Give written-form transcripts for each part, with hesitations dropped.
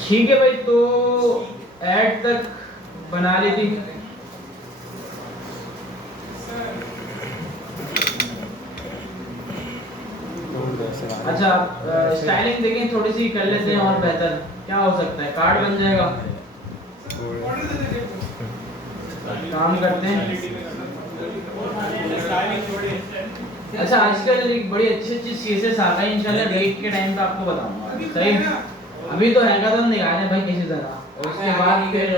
ठीक है भाई, तो ऐड तक बना ली थी। अच्छा, स्टाइलिंग देखें थोड़ी सी कर लेते हैं और बेहतर क्या हो सकता है, कार्ड बन जाएगा। काम करते हैं। अच्छा, आजकल एक बड़ी अच्छी सीएसएस आ गई, इंशाल्लाह रेट के टाइम पे आपको बताऊंगा। सही, अभी तो हैकाथन निकाले भाई किसी तरह, और उसके बाद फिर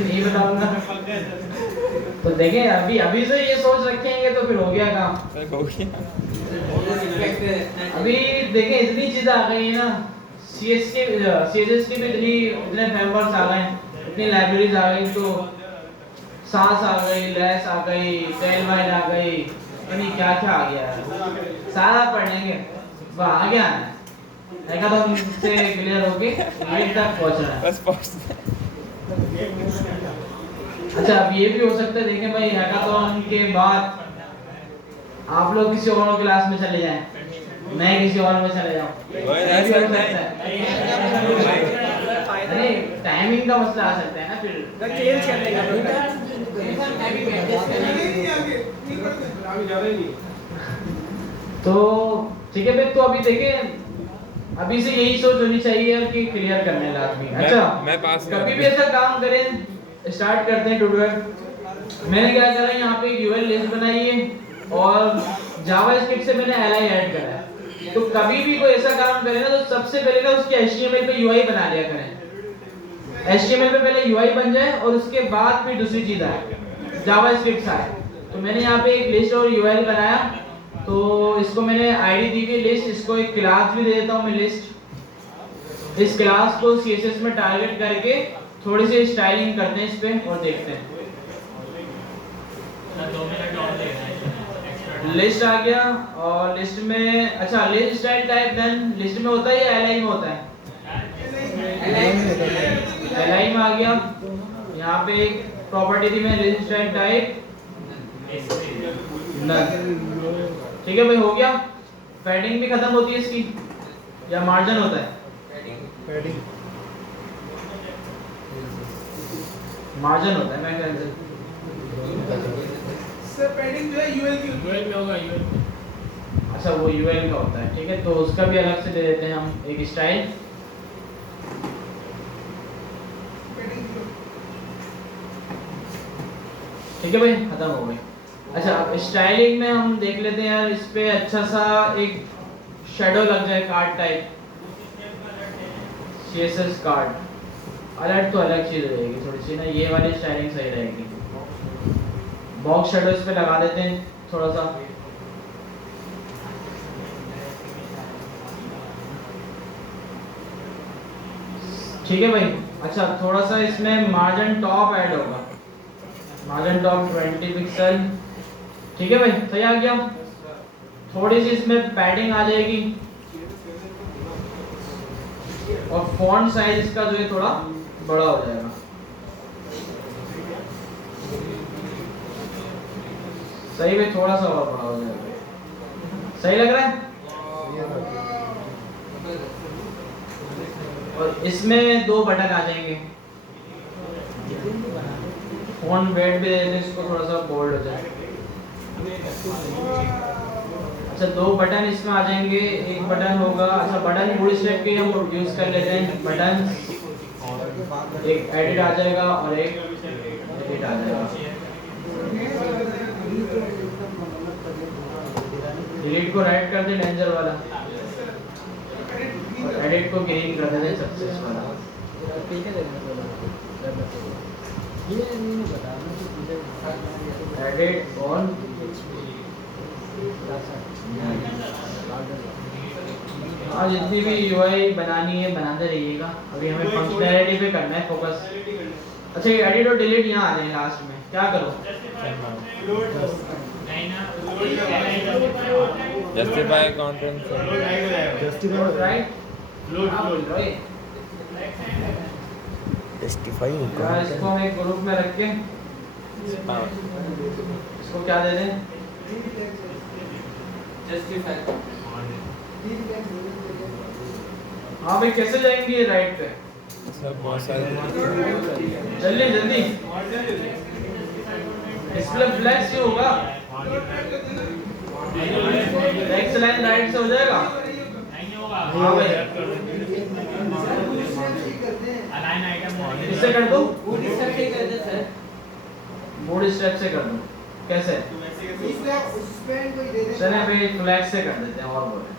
नहीं बताऊंगा। तो देखें, अभी से ये सोच रखेंगे तो फिर हो गया काम। अभी देखें इतनी चीजें आ गई है ना, सीएसएस की भी इतने फ्रेमवर्क्स आ गए हैं, इतनी लाइब्रेरीज आ गई, तो सांस आ गई, लेस आ गई, टेलवाइन आ गई, यानी क्या क्या आ गया है, सारा पढ़ लेंगे। वह आ गया है हैकाथन से क्लियर होके लीड तक पहुंचना है बस। अच्छा, अब ये भी हो सकता है, देखें भाई हैकाथन के बाद आप लोग किसी और क्लास में चले जाएं, मैं किसी और में चले जाऊं, अरे टाइमिंग का मसला आ सकता है ना, फिर चेंज करने का। तो ठीक है भाई, तो अभी देखें, अभी से यही सोच होनी चाहिए कि क्लियर करने लाजमी। अच्छा, मैं पास कभी भी ऐसा काम करें, स्टार्ट करते हैं ट्यूटोरियल। मैंने क्या करा, यहाँ पे एक यूआरएल लिस्ट बनाई है और जावास्क्रिप्ट से मैंने एलआई ऐड करा है। तो कभी भी कोई ऐसा काम करे ना, तो सबसे पहले ना उसके एचटीएमएल पे यूआई बना लिया करें। एचटीएमएल पे पहले यूआई बन जाए और उसके बाद फिर दूसरी चीज आए, जावास्क्रिप्ट आए। तो मैंने यहाँ पे एक लिस्ट और यूआरएल बनाया, तो इसको मैंने आईडी दी हुई लिस्ट, इसको एक क्लास भी दे देता हूँ मैं लिस्ट। इस क्लास को सीएसएस में टारगेट करके थोड़ी सी स्टाइलिंग करते हैं इस पे और देखते हैं। लिस्ट आ गया, और लिस्ट में अच्छा list style type done, list में होता है या एलआई में होता है? एलआई में आ गया। यहाँ पे एक प्रॉपर्टी थी मैं लिस्ट स्टाइल टाइप नन। ठीक है भाई, हो गया। पैडिंग भी खत्म होती है इसकी या मार्जिन होता है? मार्जिन होता है, मैं कहता सर पैडिंग जो है यूएल में होगा, यूएल में। अच्छा, वो यूएल का होता है, ठीक है, तो उसका भी अलग से दे देते हैं हम एक स्टाइल। ठीक है भाई, खत्म हो गई। अच्छा, अब स्टाइलिंग में हम देख लेते हैं यार, इस पे अच्छा सा एक शैडो लग जाए, card type CSS card. Alert तो अलग चीज रहेगी थोड़ी सी ना, ये वाली स्टाइलिंग सही रहेगी। बॉक्स शैडो इस पे लगा देते हैं थोड़ा सा। ठीक है भाई। अच्छा, थोड़ा सा इसमें मार्जिन टॉप ऐड होगा, मार्जिन टॉप 20 पिक्सल। ठीक है भाई, सही आ गया। थोड़ी सी इसमें पैडिंग आ जाएगी, और फॉन्ट साइज इसका जो है थोड़ा बड़ा हो जाएगा। सही में थोड़ा सा और बड़ा हो जाएगा, सही लग रहा है। और इसमें 2 बटन आ जाएंगे, फॉन्ट वेट भी दे दें इसको, थोड़ा सा बोल्ड हो जाए। अच्छा, 2 बटन इसमें आ जाएंगे, एक बटन होगा, अच्छा बटन बूट स्ट्रैप के हम यूज कर लेते हैं बटन। एक एडिट आ जाएगा और एक एडिट आ जाएगा। डिलीट को राइट कर दे डेंजर वाला, और एडिट को ग्रीन कर दे सक्सेस वाला। Edit on. और जितनी भी यूआई बनानी है बनाते रहिएगा, अभी हमें फंक्शनैलिटी पे करना है फोकस। अच्छा, ये एडिट और डिलीट यहाँ आ जाए लास्ट में, क्या करो? Justify content, justify right, justify इसको हम एक ग्रुप में रख के इसको क्या दे दें? हाँ भाई कैसे जाएंगे ये राइट पे? सर बहुत सारे जल्दी जल्दी डिस्प्ले फ्लैश ही होगा। नेक्स्ट लाइन राइट से हो जाएगा। हाँ भाई इससे कर दो, बूट स्टेप से कर दो। कैसे? चले भाई फ्लैश से कर देते हैं और बोले।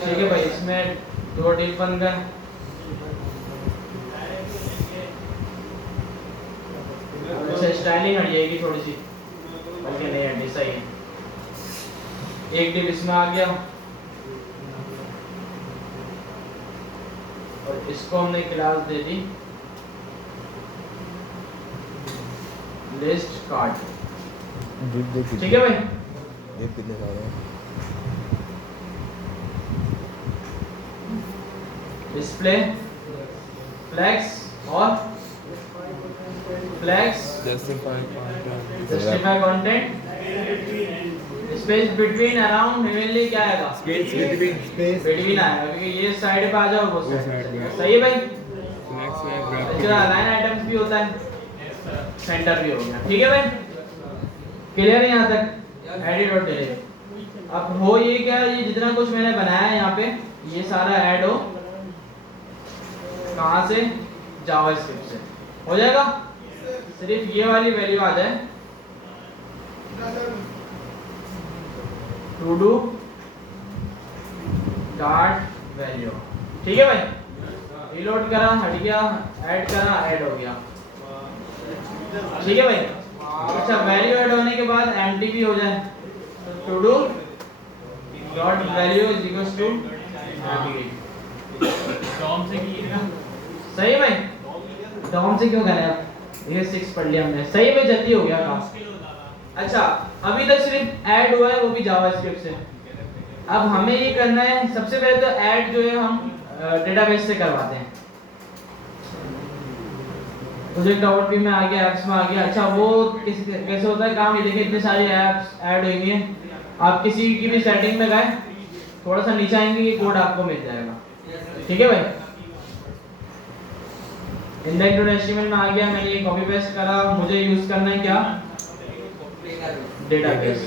ठीक है भाई इसमें 2 डिप बन गए। अच्छा स्टाइलिंग हट जाएगी थोड़ी सी, बल्कि नहीं हटी, सही है। एक डिप इसमें आ गया और इसको हमने क्लास दे दी लिस्ट कार्ड। ठीक है भाई ये कितने सारे हैं? डिस्प्ले फ्लैक्स और flex justify content space between around mainly क्या आएगा? स्पेस बिटवीन आएगा क्योंकि ये साइड पे आ जाओ वो साइड। सही है भाई। अच्छा लाइन आइटम्स भी होता है, सेंटर भी हो गया। ठीक है भाई क्लियर है यहाँ तक? एडिट और डिलीट। अब हो ये क्या, ये जितना कुछ मैंने बनाया है यहाँ पे ये सारा ऐड हो कहाँ से? जावास्क्रिप्ट से हो जाएगा। सिर्फ ये वाली वैल्यू आ जाए टू डू डॉट वैल्यू। ठीक है भाई रीलोड करा हट गया, ऐड करा ऐड हो गया। ठीक है भाई। अच्छा वैल्यू ऐड होने के बाद एम्प्टी भी हो जाए to do dot value is equals to DOM से कीजिएगा। सही है भाई। डॉम से क्यों कर रहे हैं आप? ये 6 पढ़ लिया हमने। सही है भाई जल्दी हो गया काम। अच्छा अभी तक सिर्फ ऐड हुआ है वो भी जावास्क्रिप्ट से। अब हमें ये करना है सबसे पहले तो ऐड जो है हम डेटाबेस से करवाते हैं। प्रोजेक्ट आउटपुट में आ गया, ऐप्स में आ गया। अच्छा वो कैसे होता है काम? ये देखिए इतने सारे ऐप्स ऐड हुई हैं। आप किसी की भी सेटिंग में गए थोड़ा सा नीचे आएंगे ये कोड आपको मिल जाएगा। ठीक है भाई index.html में आ गया, मैंने ये कॉपी पेस्ट करा। मुझे यूज करना है क्या? डेटाबेस।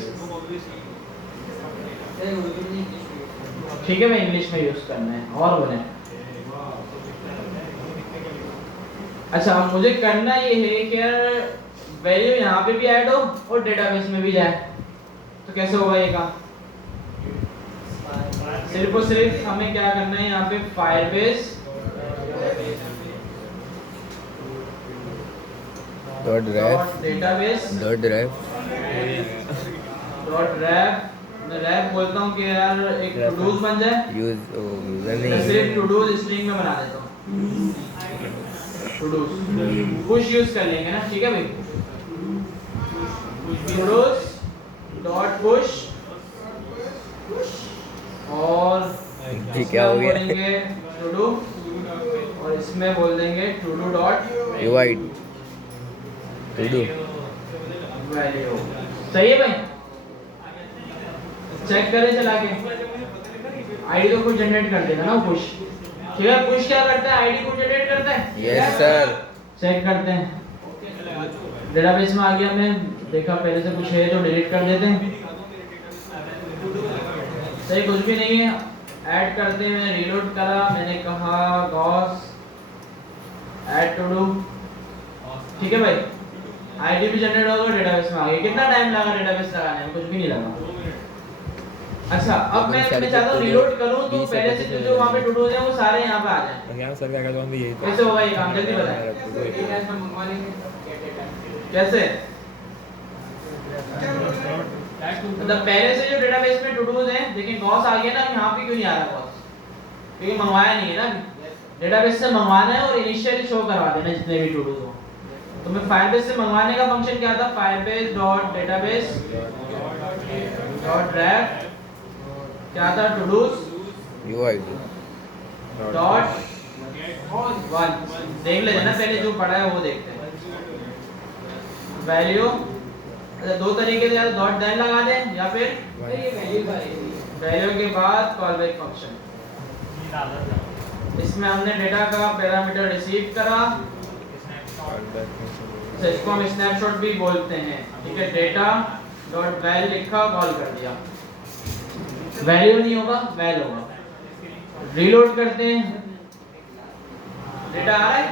ठीक है भाई इंग्लिश में यूज करना है और बोले। अच्छा मुझे करना ये है कि यार वैल्यू यहाँ पे भी ऐड हो और डेटाबेस में भी जाए, तो कैसे होगा ये काम? सिर्फ और सिर्फ हमें क्या करना है यहाँ पे फायरबेस डेटाबेस मैं रैप बोलता हूँ कि यार एक टूडूज बन जाए। मैं सिर्फ टूडूज स्ट्रिंग में बना देता हूँ। टूडूज पुश यूज कर लेंगे ना। ठीक है भाई टूडूज डॉट पुश और क्या हो गया? बोलेंगे टूडू और इसमें बोल देंगे to do dot divide to do value. सही है भाई चेक करें चला के। आईडी तो खुद जनरेट कर देगा ना पुश। ठीक है पुश क्या करता है? आईडी को जनरेट करता है। Yes sir. चेक करते हैं डेटाबेस में आ गया। मैं देखा पहले से कुछ है तो डिलीट कर देते हैं। सही कुछ भी नहीं है। ऐड करते हैं, मैं रीलोड करा, मैंने कहा गॉस ऐड टू डू। ठीक है भाई आईडी भी जनरेट होगा, डेटाबेस में आ गया। कितना टाइम लगा डेटाबेस लगाने में? कुछ भी नहीं लगा। अच्छा अब मैं चाहता हूँ रीलोड करूँ तो पहले से जो वहाँ पे टूट हो जाए वो सारे यहाँ पे आ जाए। यहाँ सर क्या कहता हूँ यही था। कैसे होगा ये काम? जल्दी बताएं कैसे? मतलब पहले से जो डेटाबेस में टूडूज हैं, देखिए गॉस आ गया ना, यहाँ पे क्यों नहीं आ रहा गॉस? क्योंकि मंगवाया नहीं है ना। डेटाबेस से मंगवाना है और इनिशियली शो करवा देना जितने भी टूडूज हो। तो मैं फायरबेस से मंगवाने का फंक्शन क्या था? Firebase dot database dot wrap क्या था? To dos UID dot one. देख लेते ना पहले जो पढ़ा है वो देखते हैं। वैल्यू अच्छा, दो तरीके से डॉट देन लगा दें या फिर वैल्यू के बाद कॉल बैक फंक्शन। इसमें हमने डेटा का पैरामीटर रिसीव करा, तो इसको हम स्नैपशॉट भी बोलते हैं। ठीक है, डेटा डॉट वैल लिखा, कॉल कर दिया। वैल्यू नहीं होगा, वैल होगा। रीलोड करते हैं, डेटा आ रहा है।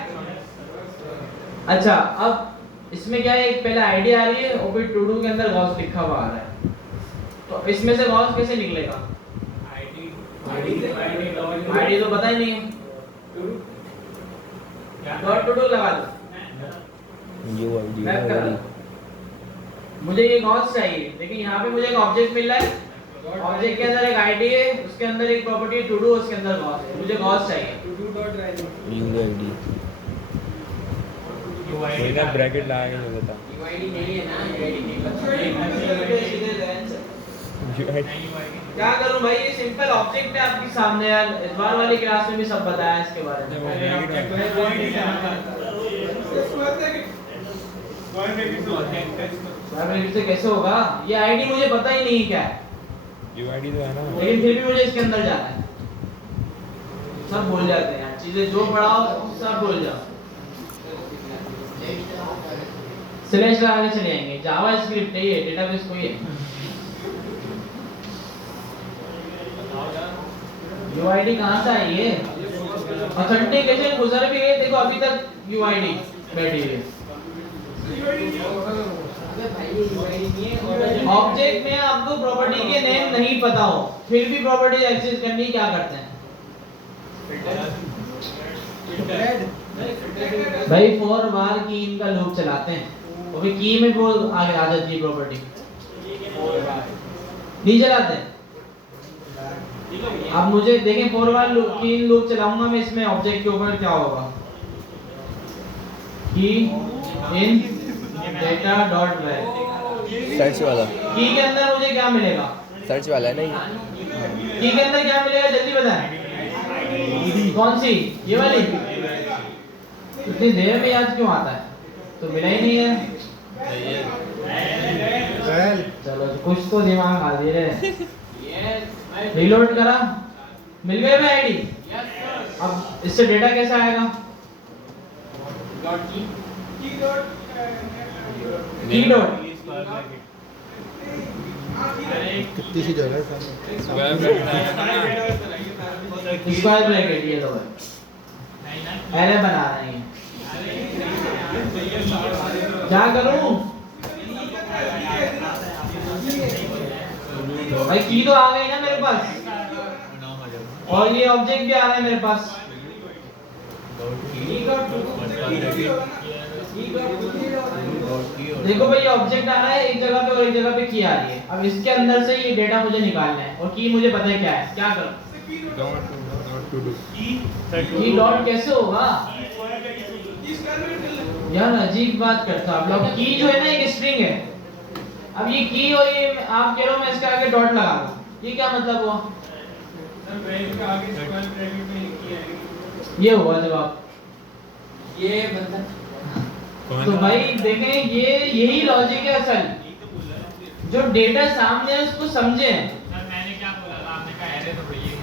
अच्छा, अब इसमें क्या है, एक पहले आईडी आ रही है और फिर टू डू के अंदर गॉस लिखा हुआ आ रहा है। तो इसमें से गॉस कैसे निकलेगा? आईडी तो पता ही नहीं है, डॉट टू डू लगा दो, मैप करा दो। मुझे ये गॉस चाहिए, लेकिन यहाँ पे मुझे एक ऑब्जेक्ट मिल रहा है, ऑब्जेक्ट के अंदर एक आईडी है, उसके अंदर एक प्रॉपर्टी टू डू, उसके अंदर गॉस है। मुझे गॉस चाहिए, यूआईडी वही ना ब्रैकेट लगा के नहीं देता। यूआईडी नहीं है ना, यूआईडी नहीं, सीधे लाइन से क्या करूं भाई, ये सिंपल ऑब्जेक्ट है आपके सामने यार। इस बार वाली क्लास में भी सब बताया इसके बारे में। स्क्वायर से कैसे होगा? ये आईडी मुझे पता ही नहीं क्या है, यूआईडी तो है ना, लेकिन फिर भी मुझे इसके अंदर जाना है। सब भूल जाते हैं यार, चीजें जो पढ़ाओ सब भूल जाओ। स्लैश लगा के चले आएंगे। जावा स्क्रिप्ट है ये, डेटाबेस कोई है। यूआईडी कहां से आई है? ऑथेंटिकेशन गुजर भी गए, देखो अभी तक यूआईडी बैठी है। ऑब्जेक्ट में आपको प्रॉपर्टी के नेम नहीं पता हो, फिर भी प्रॉपर्टी एक्सेस करनी, क्या करते हैं भाई? फॉर बार की इनका लूप चलाते हैं, और फिर की में वो आगे आ जाती है प्रॉपर्टी। नहीं चलाते? अब मुझे देखें, फॉर बार की लूप चलाऊंगा मैं, इसमें ऑब्जेक्ट के ऊपर क्या होगा? की इन डेटा डॉट वैल। सर्च वाला, की के अंदर मुझे क्या मिलेगा? सर्च वाला है ना की के अंदर क्या मिलेगा, जल्दी बताएं। कौन सी? ये वाली? इतनी देर में याद क्यों आता है? तो मिला ही नहीं है। चलो कुछ तो दिमाग हाजिर है। रीलोड करा, मिल गए भाई आईडी। अब इससे डेटा कैसा आएगा? की डॉट कितनी सी जगह है स्क्वायर ब्रैकेट, ये लो एरे बना रहे हैं। क्या करूं भाई? की तो आ गई ना मेरे पास, और ये ऑब्जेक्ट भी आ रहा है मेरे पास। देखो भाई, ऑब्जेक्ट आ रहा है एक जगह पे और एक जगह पे की आ रही है। अब इसके अंदर से ये डेटा मुझे निकालना है, और की मुझे पता है क्या है। क्या करूं? की डॉट कैसे होगा यार? अजीब बात करता आप लोग। की जो है ना एक स्ट्रिंग है। अब ये की और ये आप कह रहे हो मैं इसके आगे डॉट लगा दूं, ये क्या मतलब हुआ? ये हुआ जवाब। ये बंदा तो भाई देखें, ये यही लॉजिक है असल। जो डेटा सामने है उसको समझे। मैंने क्या बोला था? आपने कहा एरे तो भैया,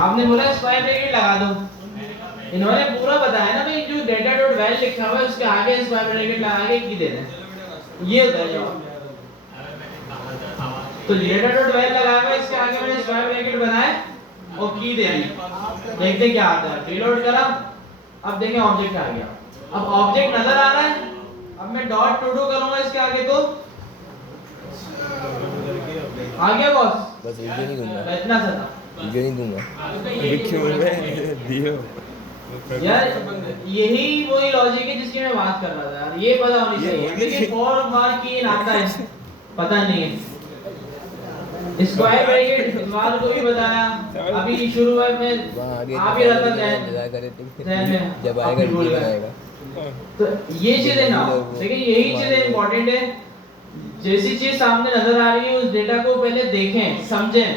आपने बोला स्क्वायर ब्रैकेट लगा दो। इन्होंने पूरा बताया ना भाई, जो डेटा डॉट वैल लिखा हुआ है उसके आगे स्क्वायर ब्रैकेट लगा के की दे दें। ये होता है जवाब। तो डेटा डॉट वैल लगाया हुआ है, इसके आगे मैंने स्क्वायर ब्रैकेट बनाया और की दे दी। देखते क्या आता है। रीलोड करा, अब देखें ऑब्जेक्ट आ गया। अब ऑब्जेक्ट नजर आ रहा है। अब मैं डॉट टू डू करूंगा इसके आगे तो आ गया बॉस। बस वीडियो नहीं दूंगा, इतना सा था वीडियो नहीं दूंगा। दियो यार। यही वही लॉजिक है जिसकी मैं बात कर रहा था यार। ये पता होनी चाहिए, लेकिन फॉर बार की आता है पता नहीं है। स्क्वायर ब्रैकेट इकबाल को भी बताया अभी शुरुआत में, आप ही रहता है जब आएगा वीडियो बनाएगा। तो ये चीजें ना हो, लेकिन यही चीजें इंपॉर्टेंट है। जैसी चीज सामने नजर आ रही है उस डेटा को पहले देखें, समझें।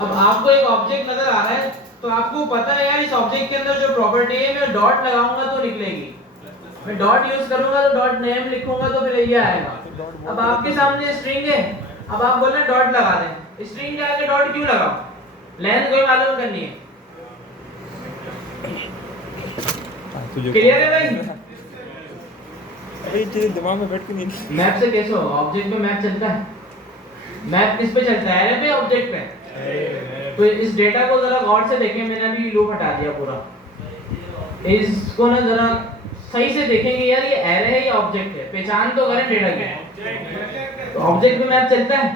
अब आपको एक ऑब्जेक्ट नजर आ रहा है तो आपको पता है यार इस ऑब्जेक्ट के अंदर जो प्रॉपर्टी है मैं डॉट लगाऊंगा तो निकलेगी। मैं डॉट यूज करूंगा तो डॉट नेम लिखूंगा तो फिर ये आएगा। अब आपके सामने स्ट्रिंग है, अब आप बोल रहे हैं डॉट लगा दें, स्ट्रिंग के आगे डॉट क्यों लगाओ? लेंथ कोई मालूम करनी है। क्लियर है भाई? अरे तेरे दिमाग में बैठ के नहीं। मैप से कैसे होगा? ऑब्जेक्ट पे मैप चलता है। मैप किस पे चलता है? एरे पे, ऑब्जेक्ट पे। तो इस डेटा को जरा गौर से देखें, मैंने अभी लूप हटा दिया पूरा। इसको ना जरा सही से देखेंगे यार, ये एरे है या ऑब्जेक्ट है, पहचान तो करें डेटा की। तो ऑब्जेक्ट पे मैप चलता है,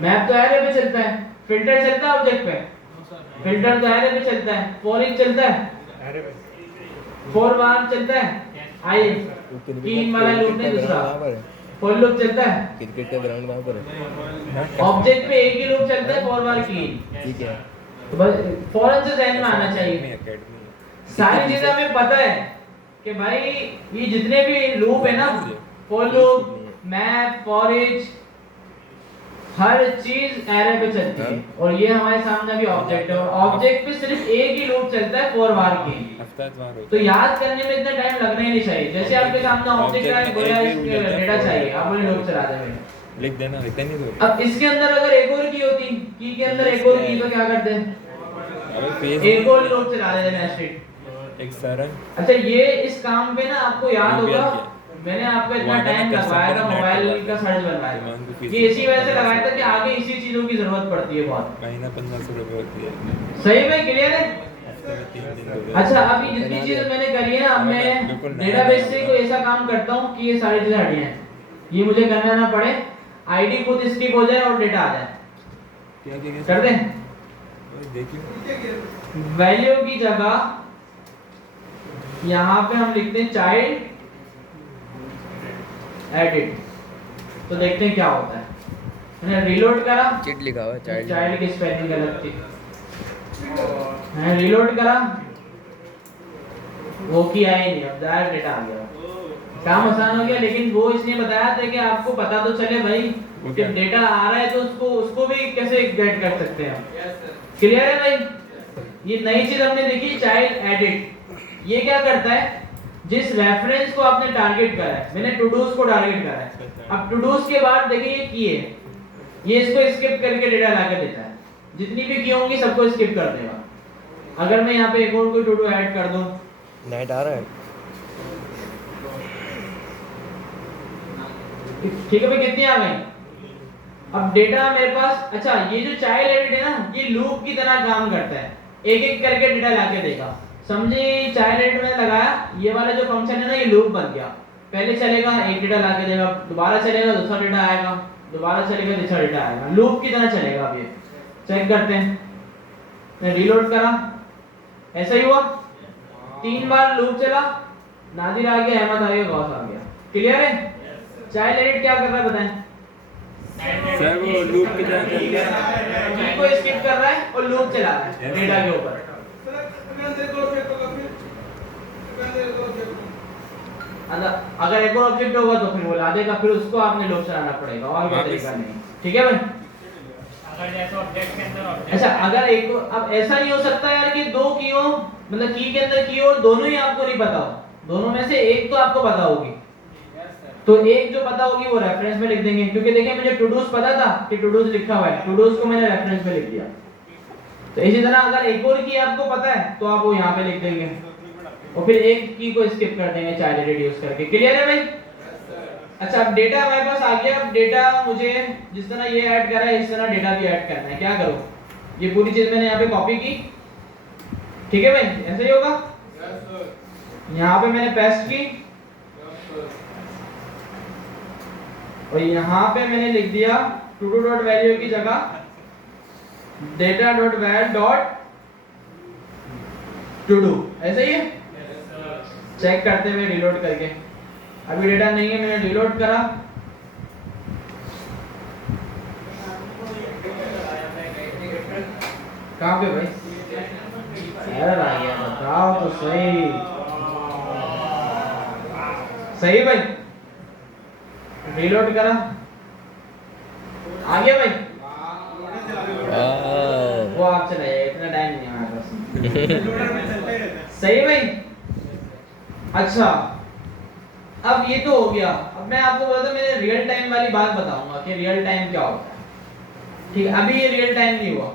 मैप तो एरे पे चलता है। फिल्टर चलता है ऑब्जेक्ट पे, फिल्टर तो एरे पे चलता है। फॉर ईच चलता है, फॉर बार चलता है। आइए तीन वाला लूप नहीं, दूसरा फॉर लूप चलता है। क्रिकेट का ग्राउंड कहाँ पर है? ऑब्जेक्ट पे एक ही लूप चलता है, फॉर बार की। ठीक है। तो बस फौरन से ध्यान में आना चाहिए। सारी चीजें हमें पता है कि भाई ये जितने भी लूप है ना, for loop, map, for each, हर चीज एरे पे चलती है। और ये हमारे सामने अभी ऑब्जेक्ट है, और ऑब्जेक्ट पे सिर्फ एक ही लूप चलता है, फॉर बार की। तो याद करने में इतना टाइम लगना ही नहीं चाहिए। जैसे आपके सामने ऑब्जेक्ट है, बोला डेटा चाहिए, आप बोले लूप चला देंगे, लिख देना, लिखते नहीं तो। अब इसके अंदर अगर एक और की होती, की के अंदर एक और की, तो क्या करते हैं? एक और लूप चला देते हैं स्ट्रिंग। एक सरन। अच्छा, ये इस काम पे ना आपको याद होगा, मैंने आपको इतना टाइम लगवाया था मोबाइल का सर्च बनवाने। ये इसी वजह से लगाया था कि आगे इसी चीजों की जरूरत पड़ती है बहुत। महीना 1500 रुपए होती है। सही में क्लियर है? हफ्ते में 3 दिन। अच्छा, अब ये जितनी चीजें मैंने करी है ना, अब मैं डेटाबेस से कोई ऐसा काम करता हूँ कि ये सारी चीजें हटी हैं, ये मुझे करना ना पड़े, आईडी खुद स्किप हो जाए और डेटा आ जाए। क्या कर दें? देखिए वैल्यू की जगह यहाँ पे हम लिखते हैं चाइल्ड एडिट, तो देखते हैं क्या होता है। मैंने रीलोड करा, चिट लिखा हुआ है चाइल्ड की स्पेलिंग गलत थी, मैंने रीलोड करा, वो किया ही नहीं, अब डायरेक्ट डेटा आ गया। काम आसान हो गया, लेकिन वो इसने बताया था कि आपको पता तो चले भाई कि डेटा आ रहा है, तो उसको भी कैसे गेट कर सकते हैं। क्लियर है भाई? ये नई चीज हमने देखी, चाइल्ड एडिट। ये क्या करता है? जिस रेफरेंस को आपने टारगेट करा है, मैंने टू डूज को टारगेट करा है, अब टू डूज के बाद देखिए ये की है, ये इसको स्किप करके डेटा लाके देता है। जितनी भी की होंगी सबको स्किप कर देगा। अगर मैं यहाँ पे एक और कोई टू डू ऐड कर दूं, नेट आ रहा है। ठीक है भाई, कितनी आ गई? अब डेटा मेरे पास, अच्छा ये जो चाइल्ड एडिट है ना, ये लूप की तरह काम करता है, एक एक करके डेटा लाके देगा। समझे? चाइल्ड एडिट में लगाया, ये वाला जो फंक्शन है ना, ये लूप बन गया। पहले चलेगा, एक डेटा लाके देगा, दोबारा चलेगा, दूसरा डेटा आएगा, दोबारा चलेगा, तीसरा डेटा आएगा, लूप की तरह चलेगा। अब ये चेक करते हैं, मैं रीलोड करा, ऐसा ही हुआ, 3 बार लूप चला, नादिर आ गया, अहमद आ गया, गौस आ गया। क्लियर है? चाइल्ड एडिट क्या कर रहा है बताएं? सर वो लूप की तरह चलता है, की को स्किप कर रहा है और लूप चला रहा है डेटा के ऊपर। अगर एक और ऑब्जेक्ट होगा तो फिर वो ला देगा, फिर उसको आपने लूप चलाना पड़ेगा, और कोई तरीका नहीं। ठीक है भाई? अगर जैसे ऑब्जेक्ट के अंदर ऑब्जेक्ट, अच्छा, अगर एक, अब ऐसा नहीं हो सकता यार कि दो की हो, मतलब की के अंदर की हो, दोनों ही आपको नहीं पता हो, दोनों में से एक तो आपको पता होगी, तो एक जो पता होगी वो रेफरेंस में लिख देंगे। क्योंकि देखिए मुझे टू डूज पता था कि टू डूज लिखा हुआ है, टू डूज को मैंने रेफरेंस में लिख दिया। तो इसी तरह अगर एक और की आपको पता है तो आप वो यहाँ पे लिख देंगे, और फिर एक की को स्किप कर देंगे चाइल्ड एडिट यूज करके। क्लियर है भाई? अच्छा, अब डेटा हमारे पास आ गया। अब डेटा मुझे जिस तरह ये ऐड करा है, इस तरह डेटा भी ऐड करना है। क्या करूं? ये पूरी चीज मैंने यहाँ पे कॉपी की, ठीक है भाई? ऐसे ही होगा। यहाँ पे मैंने पेस्ट की, और यहाँ पे मैंने लिख दिया टू डू डॉट वैल्यू की जगह data dot val dot to do. ऐसे ही है? चेक करते हुए रीलोड करके, अभी डेटा नहीं है, मैंने रीलोड करा, कहाँ पे भाई एरर आ गया? बताओ तो सही। सही भाई? रीलोड करा, आ गया भाई? वो आप चलाइए, इतना टाइम नहीं है हमारे पास। सही भाई? अच्छा, अब ये तो हो गया। अब मैं आपको बोला था मैंने रियल टाइम वाली बात बताऊंगा कि रियल टाइम क्या होता है। ठीक है, अभी ये रियल टाइम नहीं हुआ।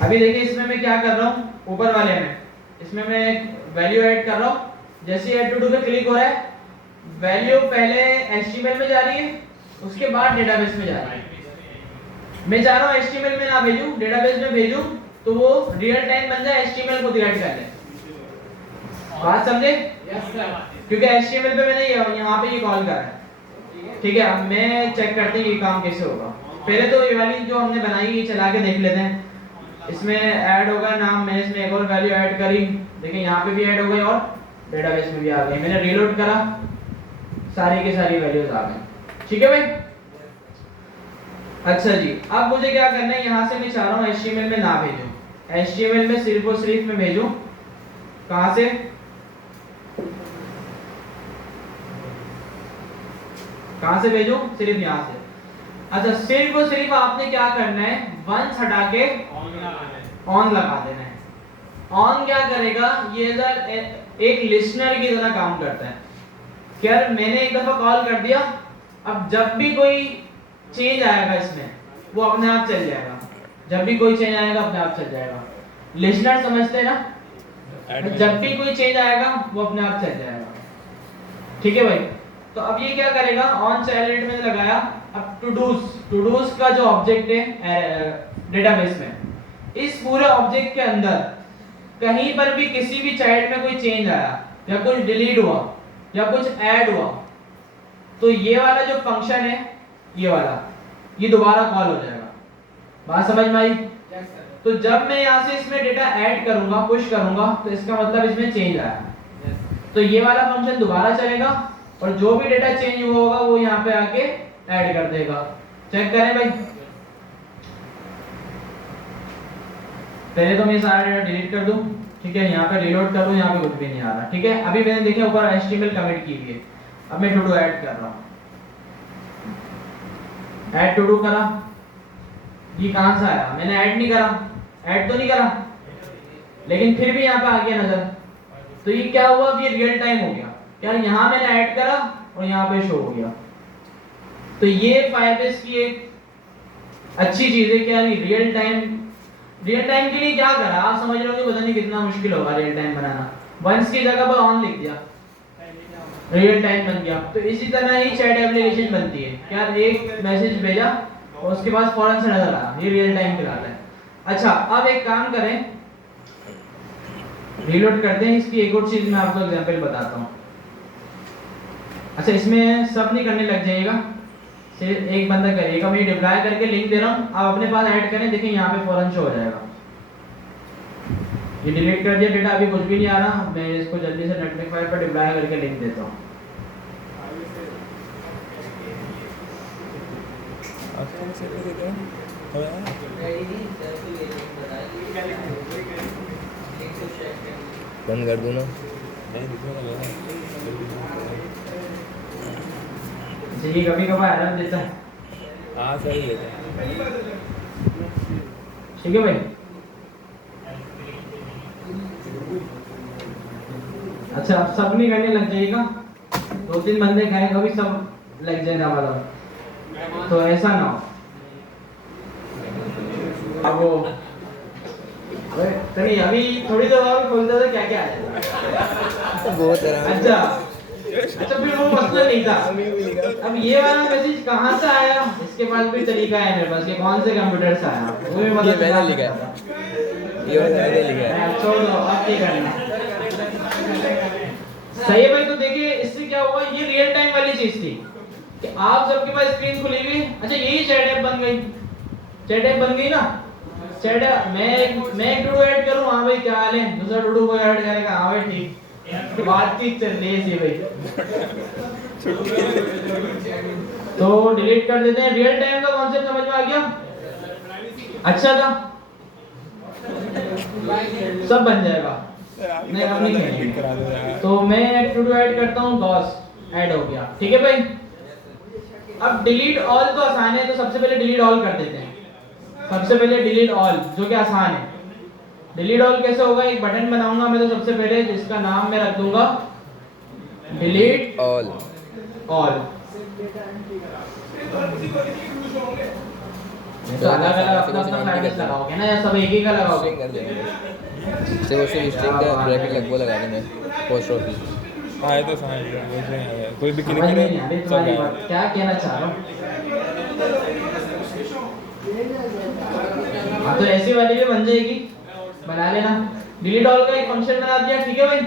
अभी देखिए इसमें मैं क्या कर रहा हूँ, ऊपर वाले में इसमें मैं वैल्यू ऐड कर रहा हूँ। जैसे ऐड टू डू पे क्लिक हो रहा है, वैल्यू पहले HTML में जा रही है, उसके बाद डेटाबेस में जा रही है। मैं चाह रहा हूँ HTML में ना भेजूं, डेटाबेस में भेजूं, तो वो रियल टाइम बन जाए, HTML को डिलीट कर ले। बात समझे? क्योंकि HTML पे मैंने यहाँ पे ये कॉल करा है। ठीक है, अब मैं चेक करते हैं ये काम कैसे होगा। पहले तो ये वाली जो हमने बनाई ये चला के देख लेते हैं। इसमें ऐड होगा नाम, मैंने इसमें एक और वैल्यू ऐड करी, देखिए यहाँ पे भी ऐड हो गई और डेटाबेस में भी आ गई। मैंने रीलोड करा, सारी की सारी वैल्यूज आ गई। ठीक है भाई। अच्छा जी, अब मुझे क्या करना है, यहाँ से मैं चाह रहा हूँ HTML में ना भेजूं, HTML में सिर्फ और सिर्फ मैं भेजूं कहाँ से, कहाँ से भेजूं, सिर्फ यहाँ से। अच्छा, सिर्फ और सिर्फ आपने क्या करना है, वंस हटा के ऑन लगा देना है। ऑन क्या करेगा, ये एक लिसनर की तरह काम करता है। क्या मैंने एक दफा कॉल कर दिया, अब जब भी कोई चेंज आएगा इसमें वो अपने आप चल जाएगा, जब भी कोई चेंज आएगा अपने आप चल जाएगा। लिसनर समझते हैं ना, जब भी कोई चेंज आएगा वो अपने आप चल जाएगा। ठीक है भाई। तो अब ये क्या करेगा, ऑन चाइल्ड में लगाया, अब टूडूज का जो ऑब्जेक्ट है डेटाबेस में, इस पूरे ऑब्जेक्ट के अंदर कहीं पर भी किसी भी चाइल्ड में कोई चेंज आया या कुछ डिलीट हुआ या कुछ ऐड हुआ, तो ये वाला जो फंक्शन है, ये वाला, ये दोबारा कॉल हो जाएगा। बात समझ में आई? तो जब मैं यहाँ से इसमें डेटा ऐड करूंगा, पुश करूंगा, तो इसका मतलब इसमें चेंज आया, तो ये वाला फंक्शन दोबारा चलेगा और जो भी डेटा चेंज हुआ होगा वो यहाँ पे आके ऐड कर देगा। चेक करें भाई। पहले तो मैं सारा डेटा डिलीट कर दूं, ठीक है, यहाँ पे रीलोड कर दूं, यहाँ पे कुछ भी नहीं आ रहा। ठीक है, अभी मैंने देखा ऊपर HTML कमिट की हुई है। अब मैं टू डू ऐड कर रहा हूँ, ऐड टू डू करा, ये कहां से आया, मैंने ऐड नहीं करा, ऐड तो नहीं करा, लेकिन फिर भी यहाँ पे आ गया नजर। तो ये क्या हुआ, ये रियल टाइम हो गया। क्या यहाँ मैंने ऐड करा और यहाँ पे शो हो गया। तो ये फायरबेस की एक अच्छी चीज है। क्या नहीं, रियल टाइम के लिए क्या करा, आप समझ रहे हो, पता नहीं कितना मुश्किल होगा रियल टाइम बनाना। वंस की जगह पर ऑन लिख दिया, रियल टाइम बन गया। तो इसी तरह ही चैट एप्लीकेशन बनती है। क्या एक मैसेज भेजा और उसके बाद फौरन से नजर आया, ये रियल टाइम कहलाता है। अच्छा, अब एक काम करें, रीलोड करते हैं। इसकी एक और चीज मैं आपको एग्जांपल बताता हूँ। अच्छा, इसमें सब नहीं करने लग जाइएगा, सिर्फ एक बंदा करिएगा। मैं डिप्लॉय करके लिंक दे रहा हूँ, आप अपने पास ऐड करें, देखिए यहाँ पे फौरन शो हो जाएगा। ये डिलीट कर दिया डेटा, अभी कुछ भी नहीं आ रहा। मैं इसको जल्दी से नेटलिफाई पर डिप्लॉय करके लिंक देता हूँ। बंद कर दूं ना? ये कभी कभार एरर देता है। हाँ सही देता है। ठीक है भाई। अच्छा, अब सब नहीं करने लग जाएगा, 2-3 बंदे कहें कभी सब लग जाएगा वाला, तो ऐसा ना हो। अब वो अरे अभी थोड़ी देर और खोलते थे, क्या क्या आया बहुत तरह। अच्छा फिर वो मसला नहीं था। अब ये वाला मैसेज कहाँ से आया, इसके पास भी तरीका है मेरे पास, ये कौन से कंप्यूटर से आया वो भी मतलब ये मैंने लिखा है, ये मैंने लिखा है। छोड़ दो, अब क्या करना। सही है भाई। तो देखिए इससे क्या हुआ, ये रियल टाइम वाली चीज थी कि आप सबके पास स्क्रीन खुली हुई। अच्छा, यही चैट ऐप बन गई, चैट ऐप बन गई ना। चैट मैं टूडू ऐड करूं, हाँ भाई क्या हाल है, दूसरा टूडू को ऐड करेगा, हाँ भाई ठीक, बातचीत चल रही है भाई। तो डिलीट कर देते हैं। रियल टाइम का कॉन्सेप्ट समझ में आ गया? अच्छा था, सब बन जाएगा। नहीं अब नहीं करेंगे। तो मैं टूडू ऐड करता हूँ, बॉस ऐड हो गया। ठीक है भाई। अब डिलीट ऑल तो आसान है, तो सबसे पहले डिलीट ऑल कर देते हैं। सबसे पहले डिलीट ऑल, जो कि आसान है। डिलीट ऑल कैसे होगा, एक बटन बनाऊंगा मैं, तो सबसे पहले जिसका नाम मैं रख दूंगा डिलीट ऑल ऑल। तो अलग अलग अपना अपना फाइल लगाओगे ना या सब एक ही का लगाओगे? स्ट्रिंग कर देंगे सिर्फ स्ट्रिंग का ब्रैकेट लगभग लगा देंगे पोस्ट ऑफिस। हाँ ये तो समझ गया, वैसे ही है। कोई भी क्लिक समझ करे नहीं आ रही सब तुम्हारी आएगा। बात, क्या कहना चाह रहा हूँ? हाँ तो ऐसी वाली भी बन जाएगी, बना लेना। डिलीट ऑल का एक फंक्शन बना दिया, ठीक है भाई।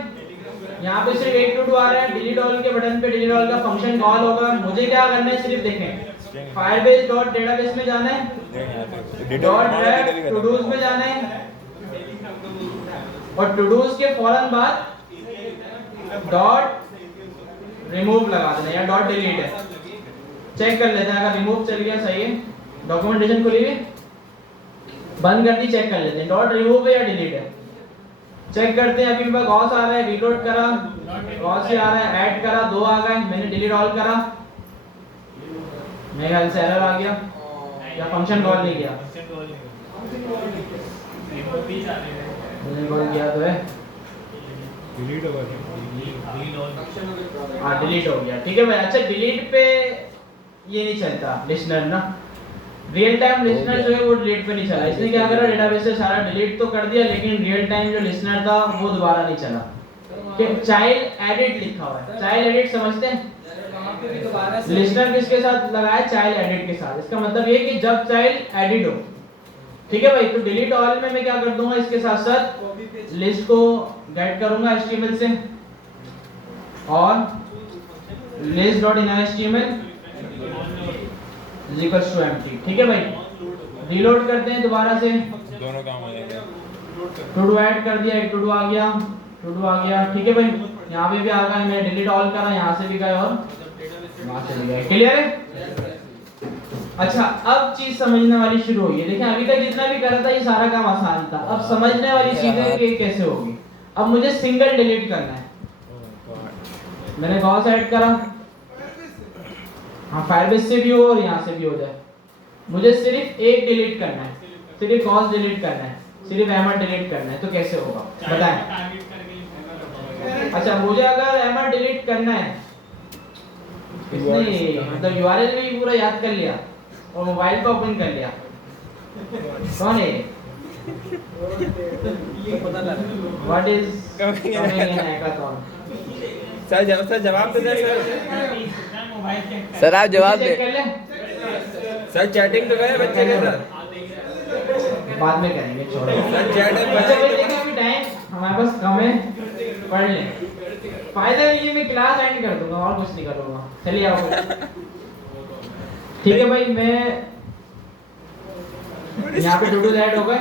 यहाँ पे सिर्फ 8 to 2 आ रहा है, डिलीट ऑल के बटन पे डिलीट ऑल का फंक्शन कॉल होगा। मुझे क्या करना है, सिर्फ देखें, फायरबेस डॉट डेटाबेस में जाना है, डॉट रैप टू डूज में जाना है, और टू डूज के फौरन बाद डॉट रिमूव लगा देना या डॉट डिलीट है। चेक कर लेते हैं, अगर रिमूव चल गया सही है, डॉक्यूमेंटेशन खुली हुई, बंद कर दी, चेक कर लेते हैं डॉट रिमूव है या डिलीट है। चेक करते हैं, अभी मेरे पास गॉस आ रहा है, रीलोड करा, गॉस से आ रहा है, ऐड करा, 2 आ गए, मैंने डिलीट ऑल करा, मेरे ख्याल से एरर आ गया या फंक्शन कॉल नहीं किया। मैंने कॉल किया तो है, डिलीट होगा हाँ डिलीट हो गया, ठीक है भाई। अच्छा डिलीट पे ये नहीं चलता लिस्टनर ना, रियल टाइम लिस्टनर जो है वो डिलीट पे नहीं चला। इसने क्या करा, डेटाबेस से सारा डिलीट तो कर दिया, लेकिन रियल टाइम जो लिस्टनर था वो दोबारा नहीं चला। कि चाइल्ड एडिट लिखा हुआ है, चाइल्ड एडिट समझते हैं? लिस्टनर किसके साथ लगाया, चाइल्ड एडिट के साथ। इसका मतलब ये कि जब चाइल्ड एडिट हो, ठीक है भाई। तो डिलीट ऑल में मैं क्या कर दूंगा, इसके साथ साथ लिस्ट को गेट करूंगा HTML से, और list dot in HTML is equals to empty, ठीक है भाई। रीलोड करते हैं दोबारा से, दोनों काम हो जाएगा। टू डू ऐड कर दिया, एक टू डू आ गया, टू डू आ गया, ठीक है भाई। यहाँ पे भी आ गया, मैं डिलीट ऑल करा, यहाँ से भी गया और वहां से भी गया, क्लियर है? अच्छा अब चीज समझने वाली शुरू हुई है। देखें अभी तक जितना भी करा था ये सारा काम आसान था, अब समझने वाली चीजें कि कैसे होगी। अब मुझे सिंगल डिलीट करना है, मैंने गॉस ऐड करा, हाँ फायरबेस से भी हो और यहाँ से भी हो जाए। मुझे सिर्फ एक डिलीट करना है, सिर्फ गॉस डिलीट करना है, सिर्फ एमर डिलीट करना है, तो कैसे होगा बताएं? अच्छा मुझे अगर एमर डिलीट करना है, इसने मतलब यूआरएल भी पूरा याद कर लिया और मोबाइल पे ओपन कर लिया, कौन है? What is coming in hackathon? Sir जवाब तो दे सर आप जवाब चेक दे। कर ले, सर चैटिंग तो करे बच्चे के सर। बाद में करेंगे, छोड़ो। सर चैट अच्छा भाई देखो अभी टाइम हमारे पास कम है, पढ़ लें। फायदा नहीं है, मैं क्लास एंड कर दूंगा और कुछ नहीं करूंगा। चलिए आओ, ठीक है भाई। मैं यहाँ पे टू ऐड हो गए।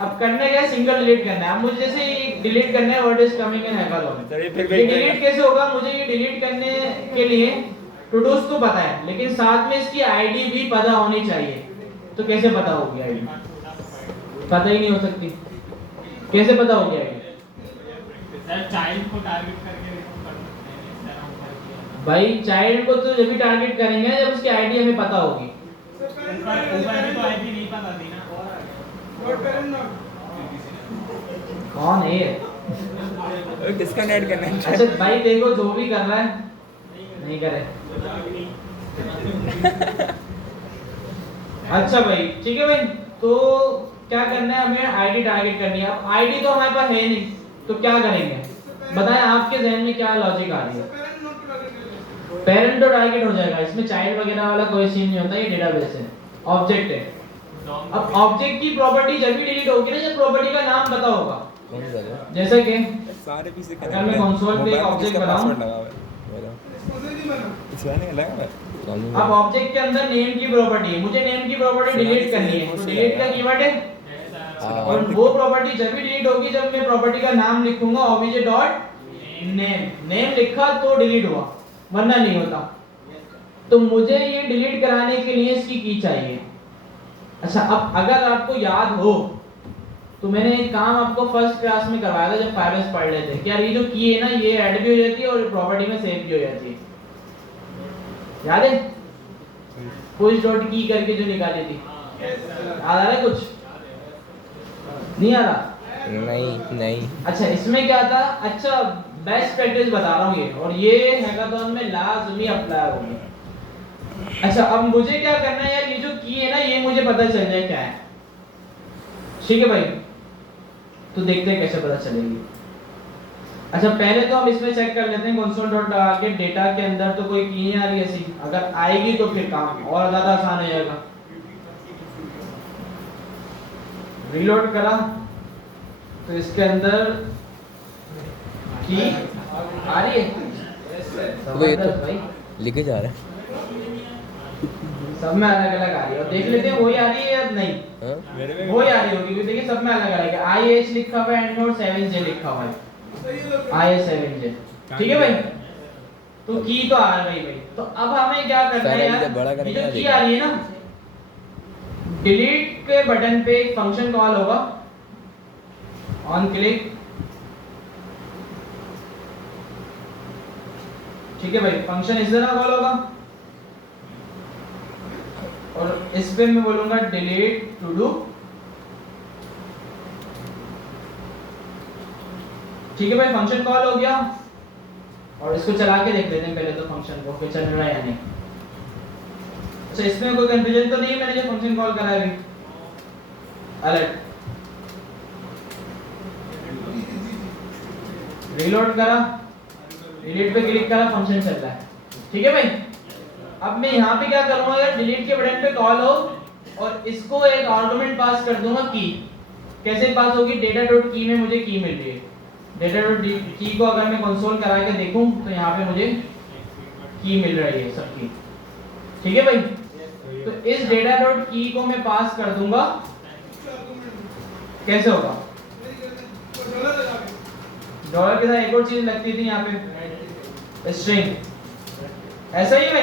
अब करना क्या है, सिंगल डिलीट करना है। अब मुझे जैसे डिलीट करना है what is coming in hackathon, ये डिलीट कैसे होगा? मुझे ये डिलीट करने के लिए टू डूज तो पता है, लेकिन साथ में इसकी आईडी भी पता होनी चाहिए। तो कैसे पता होगी आईडी? पता ही नहीं हो सकती, कैसे पता होगी आईडी? सर चाइल्ड को टारगेट करके कर सकते हैं इस तरह ऊपर किया। भाई चाइल्ड को तो जब भी टारगेट करेंगे जब उसकी आईडी हमें पता होगी। ऊपर भी तो आईडी नहीं पता थी ना। कौन है ये? किसका नेट करना है? अच्छा भाई देखो जो भी कर रहा है नहीं करे। अच्छा भाई ठीक है भाई, तो क्या करना है, हमें आईडी टारगेट करनी है। अब आईडी तो हमारे पास है नहीं, तो क्या करेंगे बताएं? आपके जहन में क्या लॉजिक आ रही है? पेरेंट तो टारगेट हो जाएगा, इसमें चाइल्ड वगैरह वाला कोई सीन नहीं होता, ये डेटाबेस है, ऑब्जेक्ट है। अब ऑब्जेक्ट की प्रॉपर्टी जब भी डिलीट होगी ना जब प्रॉपर्टी का नाम पता होगा। जैसे कि सारे पीछे अगर मैं कंसोल पे एक ऑब्जेक्ट बनाऊं, अब ऑब्जेक्ट के अंदर नेम की प्रॉपर्टी है, मुझे नेम की प्रॉपर्टी डिलीट करनी है, तो डिलीट का कीवर्ड है। और वो प्रॉपर्टी जब भी डिलीट होगी जब मैं प्रॉपर्टी का नाम लिखूंगा obj डॉट नेम, नेम लिखा तो डिलीट हुआ, वरना नहीं होता। तो मुझे ये डिलीट कराने के लिए इसकी की चाहिए। अच्छा अब अगर आपको याद हो तो मैंने एक काम आपको फर्स्ट क्लास में करवाया था जब फायरबेस पढ़ रहे थे कि यार ये जो की है ना ये ऐड भी हो जाती है और प्रॉपर्टी में सेव भी हो जाती है, याद है? पुश डॉट की करके जो निकाली थी, याद आ रहा है? कुछ नहीं आ रहा? नहीं। अच्छा इसमें क्या था, अच्छा बेस्ट प्रैक्टिस बता रहा हूँ ये, और ये हैकाथॉन में लाजमी अप्लाई होगी। अच्छा अब मुझे क्या करना है यार, ये जो की है ना ये मुझे पता चल जाए क्या है, ठीक है भाई? तो देखते हैं कैसे पता चलेगी। अच्छा पहले तो हम इसमें चेक कर लेते हैं कंसोल डॉट लगा के डेटा के अंदर तो कोई की नहीं आ रही ऐसी, अगर आएगी तो फिर काम और ज्यादा आसान हो जाएगा। रीलोड करा तो इसके अंदर की आ रही है, वो ये तो भाई लिखे जा रहा है। सब में अलग अलग आ रही है, और देख लेते हैं वही आ रही है या नहीं। हाँ? मेरे में वही आ रही होगी क्योंकि देखिए सब में अलग अलग है। IH लिखा हुआ है एंड नोट 7J लिखा हुआ है, IH7J, ठीक है भाई? तो की तो आ रही भाई। तो अब हमें क्या करना है सारा बड़ा यार, करने ये जो का की देखना। आ रही है ना, डिलीट के बटन पे एक फंक्शन कॉल होगा, ऑन क्लिक, ठीक है भाई? फंक्शन इस तरह कॉल होगा और इस पे मैं बोलूंगा डिलीट टू डू, ठीक है भाई? फंक्शन कॉल हो गया और इसको चला के देख लेते हैं पहले तो फंक्शन को कि चल रहा है या नहीं। अच्छा इसमें कोई कंफ्यूजन तो नहीं है, मैंने जो फंक्शन कॉल करा है अभी, अलर्ट रीलोड करा, डिलीट पे क्लिक करा, फंक्शन चल रहा है, ठीक है भाई? अब मैं यहाँ पे क्या करूंगा यार, डिलीट के बटन पे कॉल हो और इसको एक आर्गुमेंट पास कर दूंगा की। कैसे पास होगी? डेटा डॉट की में मुझे की मिल रही है, डेटा डॉट की को अगर मैं कंसोल करा के देखूं तो यहाँ पे मुझे की मिल रही है सबकी, ठीक है भाई? तो इस डेटा डॉट की को मैं पास कर दूंगा, कैसे होगा? डॉलर के साथ एक और चीज लगती थी यहाँ पे, स्ट्रिंग, ऐसा ही है भाई?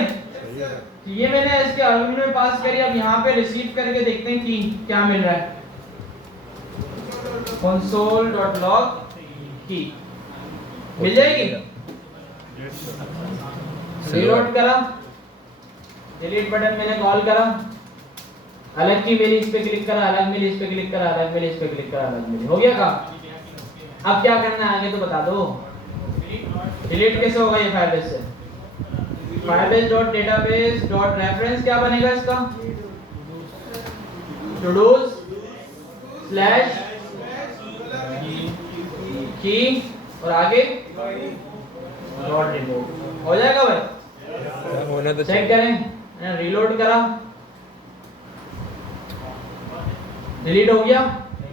तो ये मैंने इसके आर्गुमेंट में पास करी, अब यहाँ पे रिसीव करके देखते हैं कि क्या मिल रहा है। console.log की मिल जाएगी, रीलोड करा, डिलीट बटन मैंने कॉल करा, अलग की मेरी इस पे क्लिक करा, अलग मेरी इस पे क्लिक करा, अलग मेरी इस पे क्लिक करा, अलग मेरी, हो गया काम? अब क्या करना है आगे तो बता दो। डिलीट कैसे होगा ये फायरबेस से? firebase.database.reference क्या बनेगा इसका? todos स्लैश की और आगे डॉट रिमूव, हो जाएगा भाई? होना तो चेक करें, रीलोड करा, डिलीट हो गया,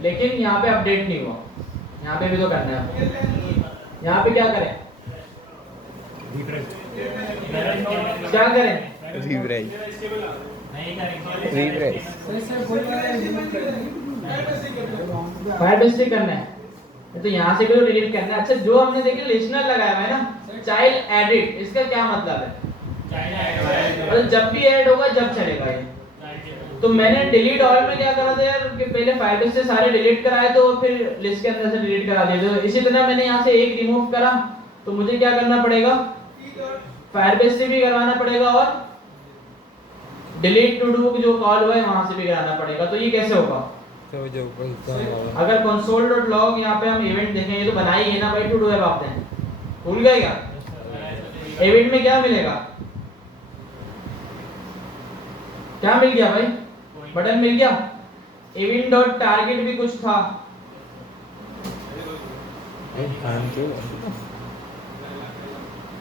लेकिन यहाँ पे अपडेट नहीं हुआ, यहाँ पे भी तो करना है। यहाँ पे क्या करें, क्या करें? रिफ्रेश नहीं करेंगे, रिफ्रेश फायरबेस से करना है तो यहाँ से भी तो डिलीट करना है। अच्छा जो हमने देखिए लिस्टनर लगाया हुआ है ना, चाइल्ड एडिट, इसका क्या मतलब है? मतलब जब भी ऐड होगा जब चलेगा ये। तो मैंने डिलीट ऑल में क्या करा था यार कि पहले फायरबेस से सारे डिलीट कराए तो फिर लिस्ट के अंदर से डिलीट करा दिए। तो इसी तरह मैंने यहाँ से एक रिमूव करा तो मुझे क्या करना पड़ेगा, फायरबेस से भी करवाना पड़ेगा और डिलीट टू डू जो कॉल हुआ है वहां से भी कराना पड़ेगा। तो ये कैसे होगा? तो जो ऊपर अगर console.log यहाँ पे हम इवेंट देखें, ये तो बनाई है ना भाई टू डू ऐप आपने, भूल गए क्या? इवेंट में क्या मिलेगा, क्या मिल गया भाई? बटन मिल गया। इवेंट डॉट टारगेट भी कुछ था,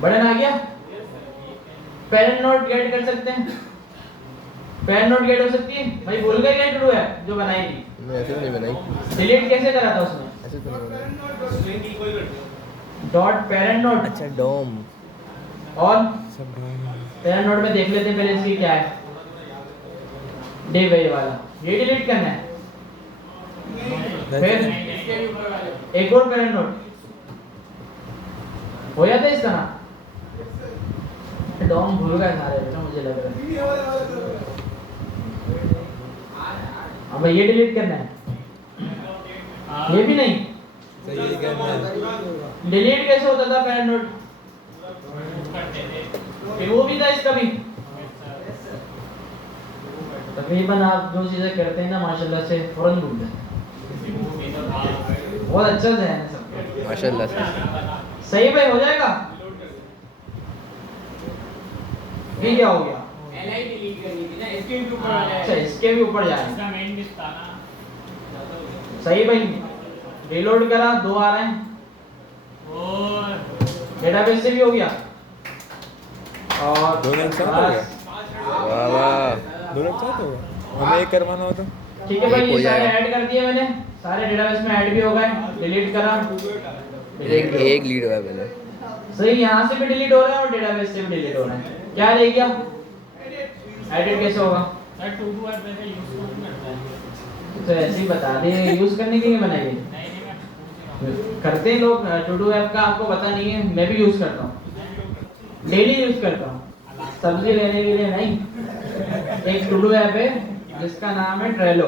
बटन आ गया। पेरेंट नोट गेट कर सकते हैं, पेरेंट नोट गेट हो सकती है भाई, भूल गए क्या टू डू ऐप जो बनाई थी? मैं ऐसे तो नहीं बनाई, डिलीट कैसे करा था उसमें? ऐसे तो नहीं बनाई। डॉट पेरेंट नोट, अच्छा डोम और सब पेरेंट नोट में देख लेते हैं पहले इसकी क्या है, डिव है ये वाला, ये डिलीट करना है। फिर एक और पेरेंट नोट हो जाता है इस तरह। डॉम भूल गए सारे बेटा, मुझे लग रहा है। अब ये डिलीट करना है, ये भी नहीं। सही करना है। डिलीट कैसे होता था पेरेंट नोट? फिर वो भी था इसका भी। तकरीबन आप जो चीजें करते हैं ना माशाल्लाह से फौरन भूल जाते हैं। बहुत अच्छा से है ना सब, माशाल्लाह से सही भाई हो जाएगा। ये क्या हो गया? एलआई डिलीट करनी थी ना, इसके भी ऊपर आ अच्छा जाएगा। इसके भी ऊपर जाए। इसका मेन डिस्क था ना। सही भाई, रीलोड करा, 2 आ रहे हैं, और डेटाबेस से भी हो गया और दोनों एक साथ हो गया? वाह वाह। दोनों साथ होगा, हमें एक करवाना हो तो ठीक है भाई, एक हो ये सारे जाएगा। ऐड कर दिए मैंने, सारे डेटाबेस में ऐड भी हो गए, डिलीट करा। एक लीड हुआ पहले। सही, यहाँ से भी डिलीट हो रहा है और डेटाबेस से भी डिलीट हो रहा है। क्या रह गया? एडिट कैसे होगा? सर टू डू ऐप वैसे यूज करता है। तो ऐसे ही बता दे, यूज करने के लिए बनाई है। नहीं नहीं, मैं पूछ रहा हूँ। करते हैं लोग, टू डू ऐप का आपको पता नहीं है, मैं भी यूज करता हूँ, डेली यूज करता हूँ, सब्जी लेने के लिए नहीं। एक टू डू ऐप है जिसका नाम है ट्रेलो,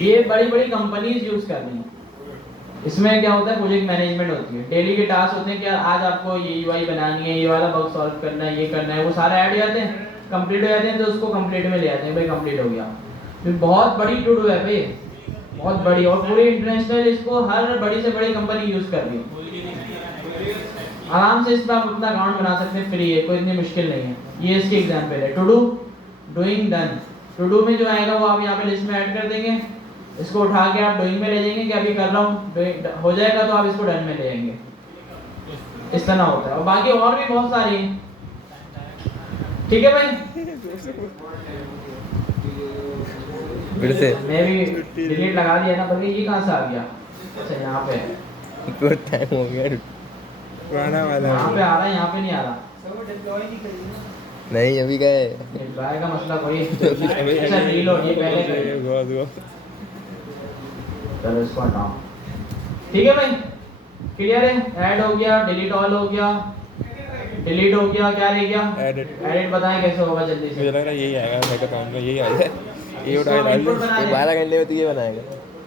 ये बड़ी बड़ी कंपनीज यूज कर रही हैं। इसमें क्या होता है, प्रोजेक्ट मैनेजमेंट होती है, डेली के टास्क होते हैं कि यार आज आपको ये यूआई बनानी है, ये वाला बग सॉल्व करना है, ये करना है, वो सारे ऐड हो जाते हैं, कंप्लीट हो जाते हैं, तो उसको कंप्लीट में ले आते हैं, भाई कंप्लीट हो गया। तो बहुत बड़ी टू डू ऐप है ये, बहुत बड़ी, और पूरी इंटरनेशनल इसको हर बड़ी से बड़ी कंपनी यूज कर रही है। आराम से इसमें आप अपना अकाउंट बना सकते हैं, फ्री है, कोई इतनी मुश्किल नहीं है। ये इसकी एग्जांपल है, to do, doing, done. To do में जो आएगा वो आप यहाँ पे लिस्ट में ऐड कर देंगे, इसको उठा के आप डूइंग में ले जाएंगे कि अभी कर रहा हूँ, हो जाएगा तो आप इसको डन में ले जाएंगे। इस तरह होता है, और बाकी और भी बहुत सारी हैं। ठीक है भाई, फिर से मैं भी डिलीट लगा दिया ना, पर ये कहाँ से आ गया? अच्छा यहाँ पे है, बहुत टाइम हो गया। पुराना वाला यहाँ पे आ रहा है, यहाँ पे नहीं आ रहा। नहीं अभी गए। डिप्लॉय का मसला कोई। अभी- अच्छा रीलोड, ये पहले करें। बहुत चलो इसको हटाओ। ठीक है भाई, क्लियर है? ऐड हो गया, डिलीट ऑल हो गया, डिलीट हो गया, क्या रह गया? एडिट। एडिट बताएं कैसे होगा जल्दी मुझे से। लग रहा है यही आएगा मेरे अकाउंट में, यही आएगा। ये इसको उठा के डाल input दे। बना ये ले। 12 घंटे में तो ये बनाएगा।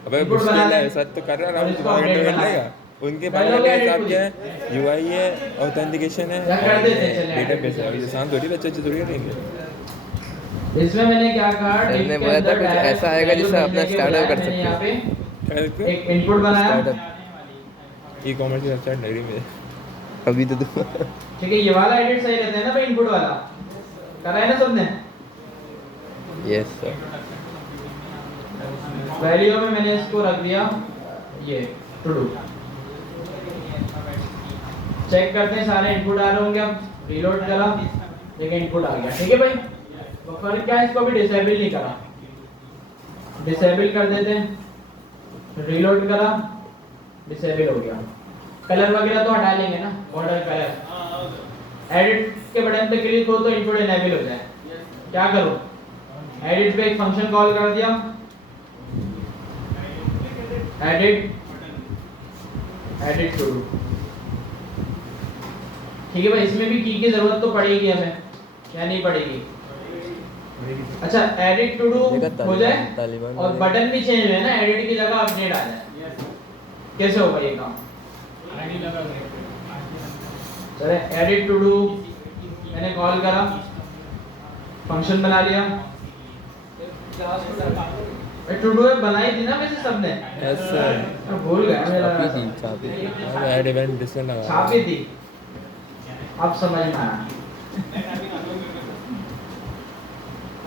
अबे input मुश्किल बना है, ले। सच तो कर रहा और हूँ, इसको 12 घंटे update में बना ले। लेगा। उनके पहले 12 हो गया घंटे हिसाब edit क्या है? यूआई है, ऑथेंटिकेशन है, क्या कर देते हैं, चले डेटाबेस है। edit। अभी शांत थोड़ी बच्चे थोड़ी रहेंगे। इसमें मैंने क्या कहा, सर div ने के बोला था अंदर कुछ direct ऐसा आएगा value जिससे भेजने अपना के startup बजाय कर मैंने सकते यहाँ पे क्या देखते एक इनपुट बनाया। स्टार्टअप ई कॉमर्स की वेबसाइट नहीं रही मेरे। अभी तो ठीक है, ये वाला एडिट सही रहता है ना भाई, इनपुट वाला करा है ना सबने। Yes sir. वैल्यू में मैंने इसको रख दिया ये टू डू। चेक करते हैं सारे इनपुट आ रहे होंगे। अब रीलोड करा, देखिए इनपुट आ गया। ठीक है भाई, तो फर्क क्या है, इसको भी डिसेबल नहीं करा, डिसेबल कर देते हैं। रीलोड करा, डिसेबल हो गया। कलर वगैरह तो हटा लेंगे ना, बॉर्डर कलर। एडिट के बटन पे क्लिक हो तो इनपुट इनेबल हो जाए। क्या करो, एडिट पे एक फंक्शन कॉल कर दिया, एडिट टू डू। ठीक है भाई, इसमें भी की की जरूरत तो पड़ेगी हमें, या नहीं पड़ेगी? अच्छा, एडिट टू डू हो जाए तालिबान और बटन भी चेंज हुए ना, एडिट की जगह अपडेट आ जाए। कैसे होगा ये काम? आईडी लगा दे। चले, एडिट टू डू मैंने कॉल करा, फंक्शन बना लिया। टू डू बनाई थी ना वैसे सबने, यस सर। मैं भूल गया मेरा। छापी थी छापी। अब ऐड इवेंट डिस्प्ले लगा। छापी थी, अब समझ में आया।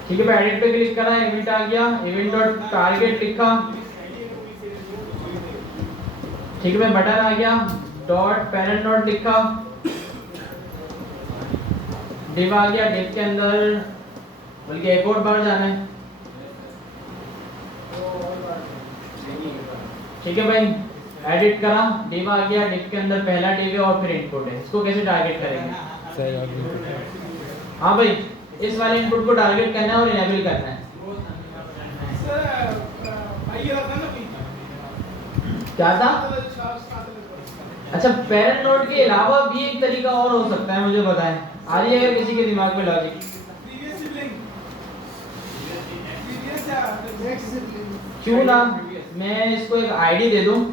ठीक है, एडिट पे क्लिक करा, इवेंट आ गया, इवेंट डॉट टारगेट लिखा। ठीक है, बटन आ गया, डॉट पेरेंट नोड लिखा, डिव आ गया, डिव के अंदर बल्कि एक और बार जाना है। ठीक है भाई, एडिट करा, डिव आ गया, डिव के अंदर पहला डिव है और फिर इनपुट है। इसको कैसे टारगेट करेंगे? सही और हाँ भाई, इस वाले इनपुट को टारगेट करना है और इनेबल करना है। क्या था? अच्छा, पेरेंट नोड के अलावा भी एक तरीका और हो सकता है, मुझे बताएं। आ रही है किसी के दिमाग में लॉजिक? क्यों ना मैं इसको एक आईडी दे दूं,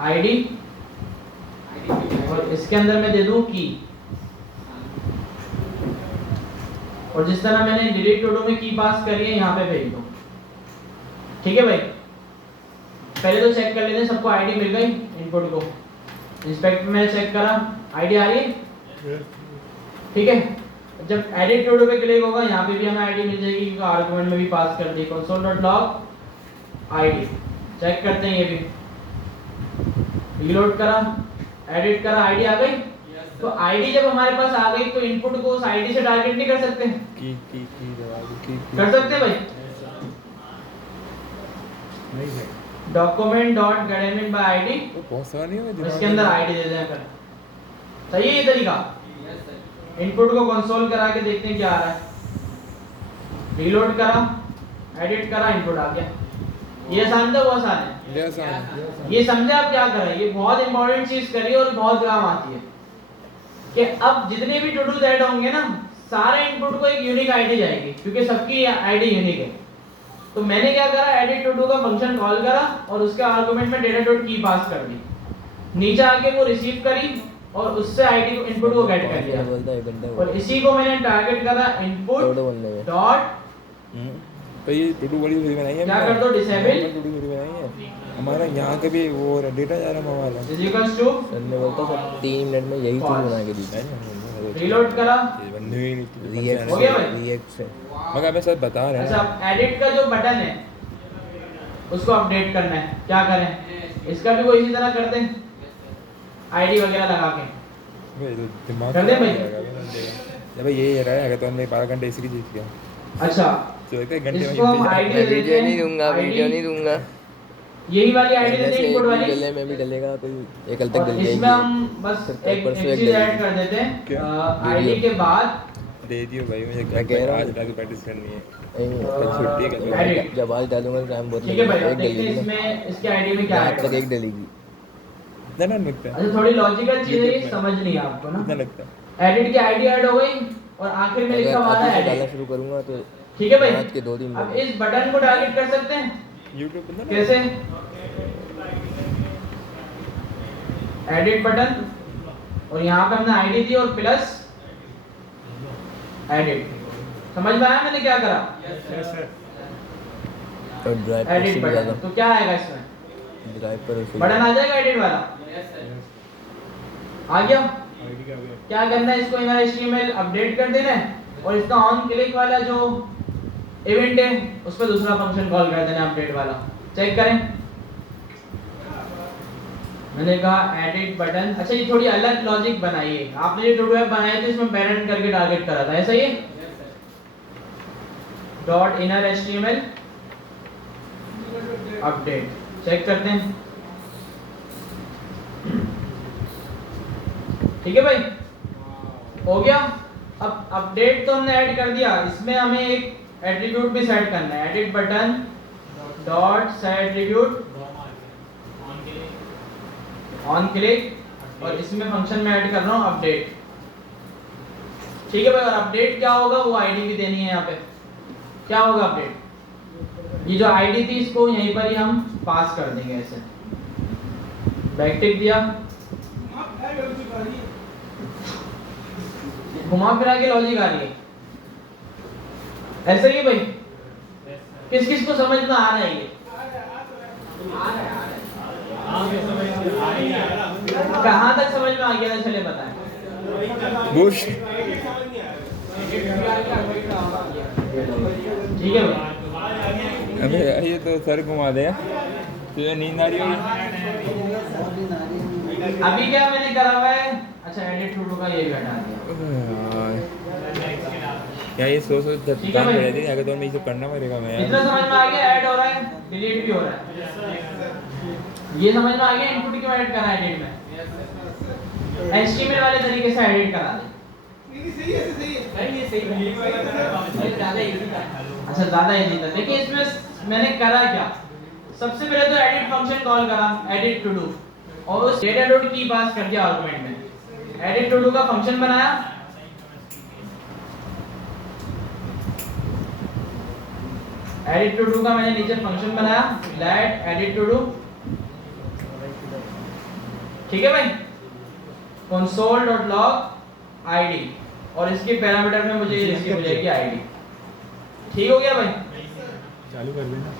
आईडी, और इसके अंदर मैं दे दूं की। और जिस तरह मैंने डिलीट टू डू में की पास करी है, यहाँ पे भेज दो। ठीक है भाई, पहले तो चेक कर लेते हैं सबको आईडी मिल गई इनपुट को। इंस्पेक्ट में चेक करा, आईडी आ रही है, ठीक है। जब एडिट टू डू पे क्लिक होगा यहाँ पे भी हमें आईडी मिल जाएगी क्योंकि आर्गुमेंट में भी पास कर दी console.log आईडी। चेक करते हैं ये भी, रीलोड करा, एडिट करा, आईडी आ गई। तो आईडी जब हमारे पास आ गई तो इनपुट को उस आईडी से टारगेट नहीं कर सकते, कर सकते हैं भाई। Document dot gate admin bye ID, इसके अंदर आईडी दे दें कर, सही है ये तरीका। इनपुट को कंसोल करा के देखते हैं क्या आ रहा है, रीलोड करा, एडिट करा, इनपुट आ गया। ये आसान था, वो आसान है। ये समझे आप क्या कर रहे हैं, ये बहुत इंपॉर्टेंट चीज करिए और बहुत काम आती है कि अब जितने भी टू डू दैट होंगे ना, सारे इनपुट को एक यूनिक आईडी जाएगी क्योंकि सबकी आईडी यूनिक है। तो मैंने क्या करा, एडिट टू डू का फंक्शन कॉल करा और उसके आर्गुमेंट में डेटा डॉट की पास कर दी, नीचे आके वो रिसीव करी और उससे आईडी को इनपुट को गेट कर लिया और इसी को मैंने टारगेट करा इनपुट डॉट। तो ये टू डू वाली विधि बनाई है, क्या कर दो, डिसेबल टू डू विधि बनाई है हमारा यहाँ के भी वो डेटा जा रहा मोबाइल है इज इक्वल्स टू, मैंने बोलता सब 3 मिनट में यही चीज बना के दी। रीलोड करा, रिएक्ट हो गया भाई? रिएक्ट से मगर मैं सब बता रहे हैं। अच्छा, एडिट का जो बटन है उसको अपडेट करना है, क्या करें, इसका भी वो इसी तरह करते हैं, आईडी वगैरह लगा के भाई तो दिमाग कर दे भाई। जब ये रहा है तो मैं 12 घंटे इसी की जीत गया। अच्छा, तो एक घंटे इसको हम आईडी दे देते वीडियो हैं, नहीं दूंगा, वीडियो नहीं दूंगा। यही वाली आईडी देते हैं इनपुट वाली, डले में भी डलेगा तो ये कल तक और डल इसमें जाएगी। हम बस फिर एक परसों चीज एक ऐड कर देते हैं, क्या? आईडी के बाद दे दियो भाई, मुझे मैं कह रहा हूँ। आज रात प्रैक्टिस करनी है। नहीं, छुट्टी का edit। जब आज डालूंगा तो टाइम बहुत ठीक है भाई। लगेगा, अब एक देखते हैं डलेगी इसमें इसके आईडी में क्या ना, है। आज तक एक डलेगी। ना लगता है, अच्छा, थोड़ी लॉजिकल चीज है ये, YouTube में। समझ नहीं है आपको ना। कितना लगता है। एडिट की आईडी ऐड हो गई और आखिर में अगर लिखा हुआ आज है से डालना एडिट, शुरू करूंगा तो ठीक है भाई। आज के 2 दिन अब में इस बटन को टारगेट कर सकते हैं, YouTube पे ना कैसे, एडिट बटन और यहाँ पे हमने आईडी दी और प्लस एडिट। समझ में आया मैंने क्या करा, और ड्राइव पर एडिट से बटन। ज्यादा तो क्या आएगा इसमें, ड्राइव पर से बटन आ जाएगा एडिट वाला, आ गया। क्या करना है, इसको इनर एचटीएमएल अपडेट कर देना है और इसका ऑन क्लिक वाला जो इवेंट है उस पर दूसरा फंक्शन कॉल कर देना अपडेट वाला। चेक करें, मैंने कहा एडिट बटन। अच्छा, ये थोड़ी अलग लॉजिक बनाई है आपने, जो टू डू ऐप बनाया था इसमें पेरेंट करके टारगेट करा था, ऐसा ही है। Dot inner HTML update, check करते हैं, ठीक है भाई, हो गया। अब अपडेट तो हमने ऐड कर दिया, इसमें हमें एक एट्रीब्यूट भी सेट करना है, edit button dot set attribute on click, और इसमें फंक्शन में ऐड कर रहा हूं अपडेट, ठीक है भाई। और अपडेट क्या होगा, वो आईडी भी देनी है यहाँ पे। क्या होगा अपडेट, ये जो आईडी थी इसको यहीं पर ही हम पास कर देंगे, ऐसे बैकटिक दिया, घुमा फिरा के लॉजिक आ रही है, ऐसे ही भाई। किस किस को समझ में आ रहा है ये, कहाँ तक समझ में आ गया था, चले बताएं। बुश ठीक है भाई। अबे ये तो सर घुमा दे, तुझे नींद आ रही होगी। अभी क्या मैंने करा हुआ है, अच्छा एडिट टू डू का ये भी हटा दिया। क्या ये सो ठीक है भाई। काम कर अगर तो मैं इसे करना पड़ेगा मैं इतना समझ में आ गया, ऐड हो रहा है, डिलीट भी हो रहा है, ये समझ में आ गया। इनपुट क्यों ऐड करा एडिट में, HTML वाले तरीके से एडिट करा दे। अच्छा, ज्यादा इजी था। देखिए इसमें मैंने करा क्या, सबसे पहले तो एडिट फंक्शन कॉल करा, एडिट टू डू, और उस डेटा डॉट की पास कर दिया आर्गुमेंट में। एडिट टू डू का फंक्शन बनाया, एडिट टू डू का मैंने नीचे फंक्शन बनाया, लेट एडिट टू डू, ठीक है भाई। console.log id, और इसके पैरामीटर में मुझे रिसीव हो जाएगी आईडी, ठीक हो गया भाई। चालू कर देना,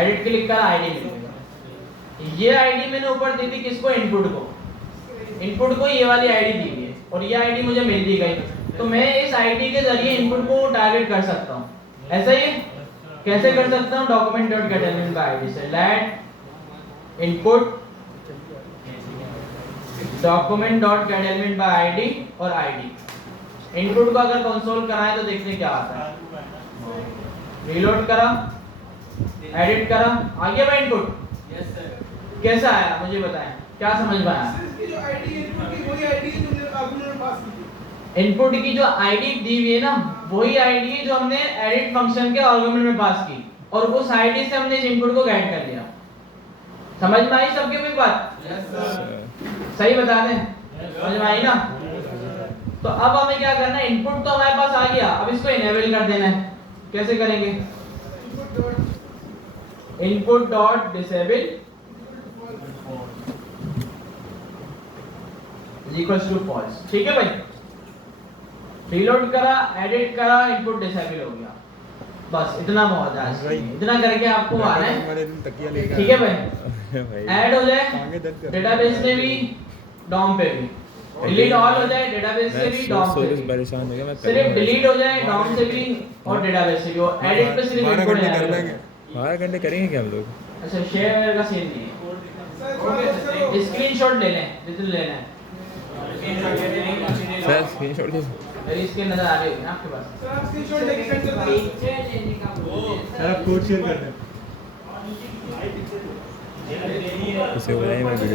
एडिट क्लिक करा, आईडी मिल गई। ये आईडी मैंने ऊपर दी थी किसको, इनपुट को, इनपुट को ये वाली आईडी दी गई है और ये आईडी मुझे मिल दी गई, तो मैं इस आईडी के जरिए इनपुट को टारगेट कर सकता हूँ। ऐसा ही है? कैसे कर सकता हूँ? Document dot get element by ID से let input document dot get element by ID और आईडी। इनपुट को अगर कंसोल कराएं तो देखते हैं क्या आता है। रीलोड करा, एडिट करा, आ गया भाई इनपुट? Yes sir. कैसा आया मुझे बताएं, क्या समझ में आया? जो आईडी इनपुट की वही आईडी है जो आपने पास की थी। इनपुट की जो आईडी दी हुई है ना, वही आईडी है जो हमने एडिट फंक्शन के आर्गुमेंट में पास की और उस आईडी से हमने इस इनपुट को गाइड कर लिया। समझ में आई सबके कोई बात? Yes sir. सही बता दें? समझ में आई ना? तो अब हमें क्या करना है? इनपुट तो हमारे पास आ गया, अब इसको इनेबल कर देना है। कैसे करेंगे? Input dot disable equals to false. ठीक है भाई? रीलोड करा, एडिट करा, इनपुट डिसेबल हो गया। बस इतना बहुत है, इतना करके आपको आना है। ठीक है भाई? ऐड हो जाए डेटाबेस में भी, डॉम पे भी, डिलीट ऑल हो जाए डेटाबेस से भी, डॉम से भी। परेशान हो गया मैं। सिर्फ डिलीट हो जाए डॉम से भी और डेटाबेस से भी, और एडिट पे सिर्फ इनपुट है। 12 घंटे करेंगे क्या हम लोग? अच्छा, शेयर का सीन नहीं है। स्क्रीनशॉट ले लें जितना लेना है। सर स्क्रीनशॉट ले। मेरी इसके नजर आ रही है आपके पास? सर आप स्क्रीनशॉट लेके सेंड कर दो। सर आप कोड शेयर कर दें। उसे बोला है मैं वीडियो